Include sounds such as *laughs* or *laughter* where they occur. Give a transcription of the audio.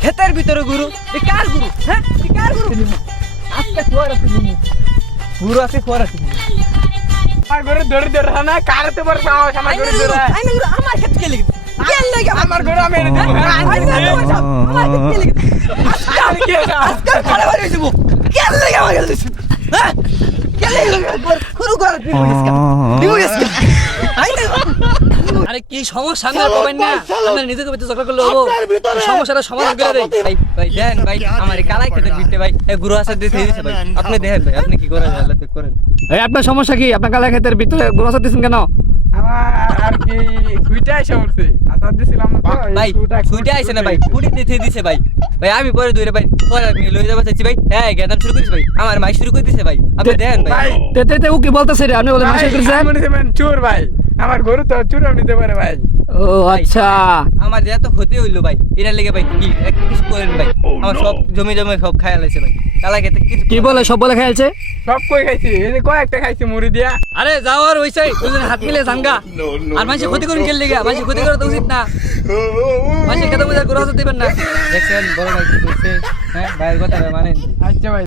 ক্ষেতের ভিতরে গুরু এ কার গুরু হ্যাঁ এ কার গুরু আজকে খোয়ার আছে গুরু গুরু আছে খোয়ার আছে গুরু আমার ধরে ধরে না কারতে পারে সাহস আমার ঘরে ধরে আইনে গুরু আমার ক্ষেত কে লিখে কে লিখে আমার ঘরে আমি দিব আমার ক্ষেত কে লিখে আমি কি আজকে ভালো ভালো হইছে কে লিখে আমার দিছিস হ্যাঁ কে লিখে গুরু ঘর দিব আরে কি সমস্যা? না কবেন না? আমরা নিজেকে ভিতরে ঝগড়া করলে হব। সমস্যাটা সমাধান করে দেই। ভাই ভাই দেন ভাই আমার কালাই খেতে বিটে ভাই। এই গুরু আছে দিতে দিছে ভাই। আপনি দেখেন ভাই আপনি কি করেন? আল্লাহ তো করেন। এই আপনার সমস্যা কি? আপনার কালা ক্ষেতের ভিতরে কেন? আমার আর কি এসে আসার দিছিলাম না ভাই সুইটা আইছে না ভাই কুড়ি দিতে দিছে ভাই। ভাই আমি পরে দূরে ভাই পরে আমি লই যাবা চাচ্ছি ভাই। হ্যাঁ গেদাম শুরু করিস ভাই। আমার মাই শুরু করে দিছে ভাই? আপনি দেখেন ভাই। তে তে তে ও কি বলতেছে রে? আপনি বলে করেছেন? আমি চোর ভাই। আমার গরু তো চুরাও নিতে পারে ভাই। ও আচ্ছা। আমার যে এত ক্ষতি হইল ভাই এটার লেগে ভাই কি কিছু করেন ভাই। আমার সব জমি জমি সব খায়া লাইছে ভাই। কালা খেতে কিছু কি বলে সব বলে খেলছে? সব কই খাইছি? এই যে কয়েকটা খাইছি মুড়ি দিয়া। আরে যাও আর ওইসে দুজন হাত মিলে জাঙ্গা আর মানুষের ক্ষতি করুন খেললে গা মানুষের ক্ষতি করা তো উচিত না। মানুষের কথা বুঝা গোড়া দিবেন না। *laughs* দেখছেন বড় ভাই কি করছে? হ্যাঁ ভাইয়ের কথা মানেন। আচ্ছা ভাই।